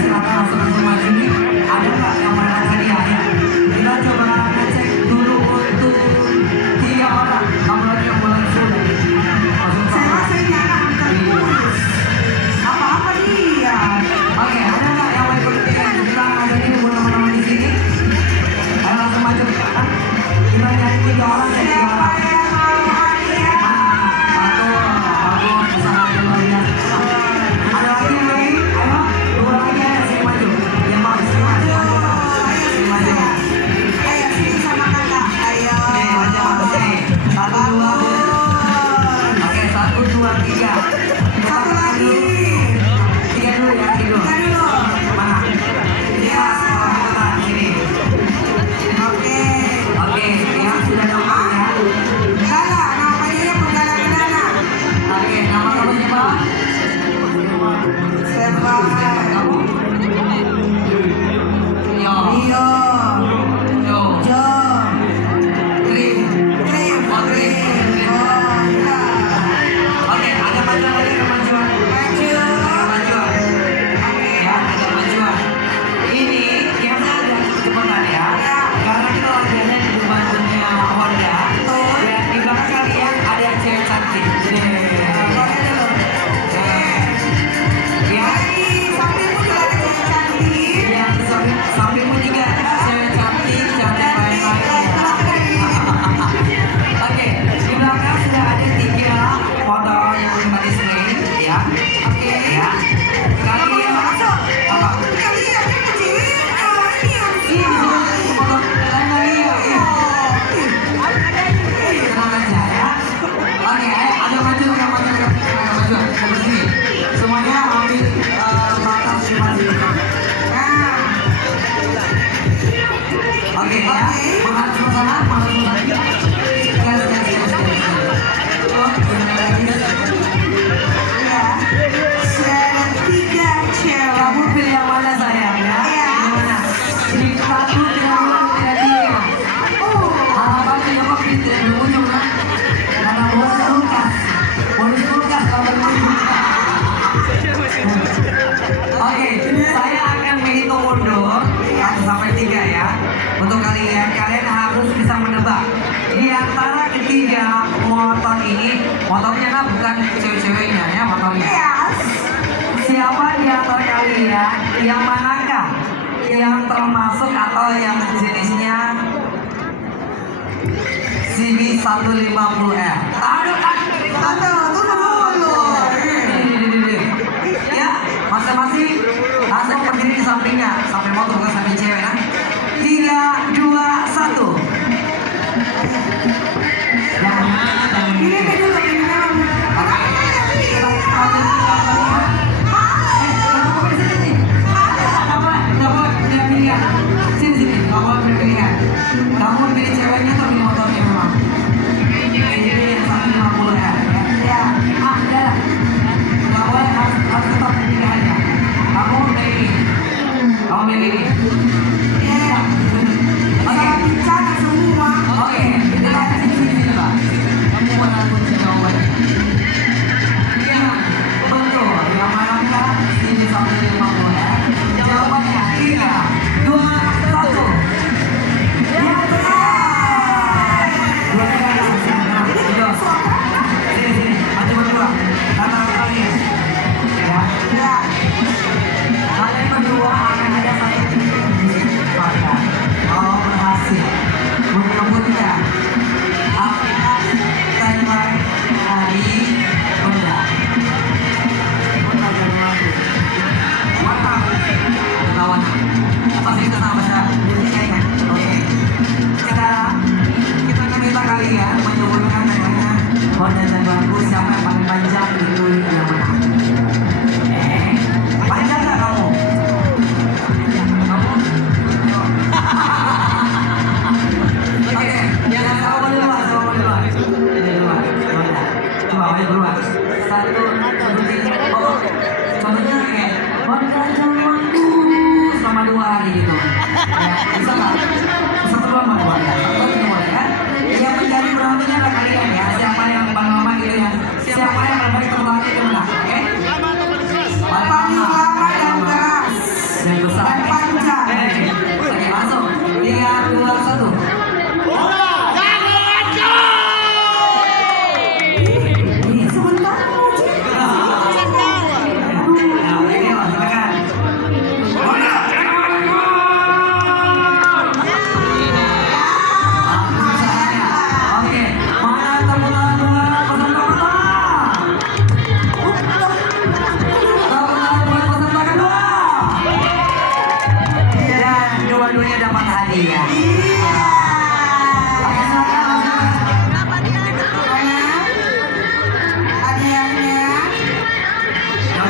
silakan langsung maju nih. Ada nggak yang mau dapat hadiah ya? Kita coba ngecek dulu untuk 3 orang. Kamu lagi yang mulai sudah. Saya rasa ini anak angkat kurus. Apa-apa dia? Oke, ada nggak yang mau ikut kita ada ini buat teman-teman di sini? Ayo langsung maju ke belakang. Kita nyari 3 orang ya. Siapa yang mau hadiah? Bagus, sangat luar biasa. Ada lagi yang lagi? Ayo, 2 lagi ayo sini maju. Ya Pak, sini maju. Sini maju. Ayo sini sama kakak. Ayo. Oke, maju. Oke, 1, 2. Oke, 1, 2, 3. Satu lagi. 3 dulu ya, 3 dulu. Tiga dulu. Mana? Ya, sini. Oke. Oke, ya sudah nomor ya. Lala, nama dia Penggala Kedana. Oke, nama kamu siapa? Siapa? Kamu? Yo. Rio. Yo. Jo. Krim. Krim. Oh, Krim. Oh, ya. Oke, ada kemajuan lagi kemajuan. Maju. Ada kemajuan. Ya, ada kemajuan. Ini yang ada kecepatan ya. Karena kita latihannya di depan dunia Honda. Dan di belakang kalian ada cewek cantik. Boleh dulu. Ya, Di sampingmu juga ada cewek cantik. ya sampingmu juga cewek cantik, cantik baik-baik. Oke, di belakang sudah ada 3 foto yang udah di screen ya. Oke. Ya. Kalian Masuk. apa? Kalian kan kecil. Ini yang Ini foto lain lagi ya. Iya. Tenang aja ya. Oke, ayo ada maju ke maju ke maju ke sini. Semuanya ambil batas di maju. Nah, Oke ya. Menghadap ke sana, menghadap ke sana. Gas, gas, gas, gas. Oh, ini lagi. ya. Sudah 3 cewek. Kamu pilih yang mana sayang ya? Iya. Yang mana? Ini 1, 2, 3. Oh, Harapannya ya kok tidak berujung kan? Karena bonus kulkas kalau berujung. Oke, saya akan menghitung mundur 1 sampai 3 ya. Untuk kalian harus bisa menebak di antara ketiga motor ini. Motornya kan bukan cewek-ceweknya ya motornya. yes. Siapa di antara kalian yang manakah yang termasuk atau yang jenisnya CB 150R? Aduh, Tante, tunggu dulu. ya, masing-masing langsung berdiri di sampingnya sampai motor bukan sampai cewek nah. 3, 2, 1. Ini dulu, ini dulu. Kamu pilih ceweknya atau pilih motornya memang? Pilih yang 150 ya. Ya. Udah. Nggak boleh harus tetap pilihannya. Kamu pilih ini. Kamu pilih ini. Ya. Oke. Bicara semua. Oke. Kita sini Pak. Kamu mau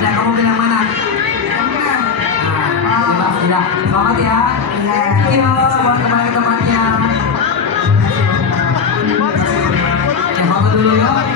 Ada kamu bilang mana? Nah, bebas sudah. Selamat ya. Thank you buat kembali ke tempatnya. Ya foto dulu yuk.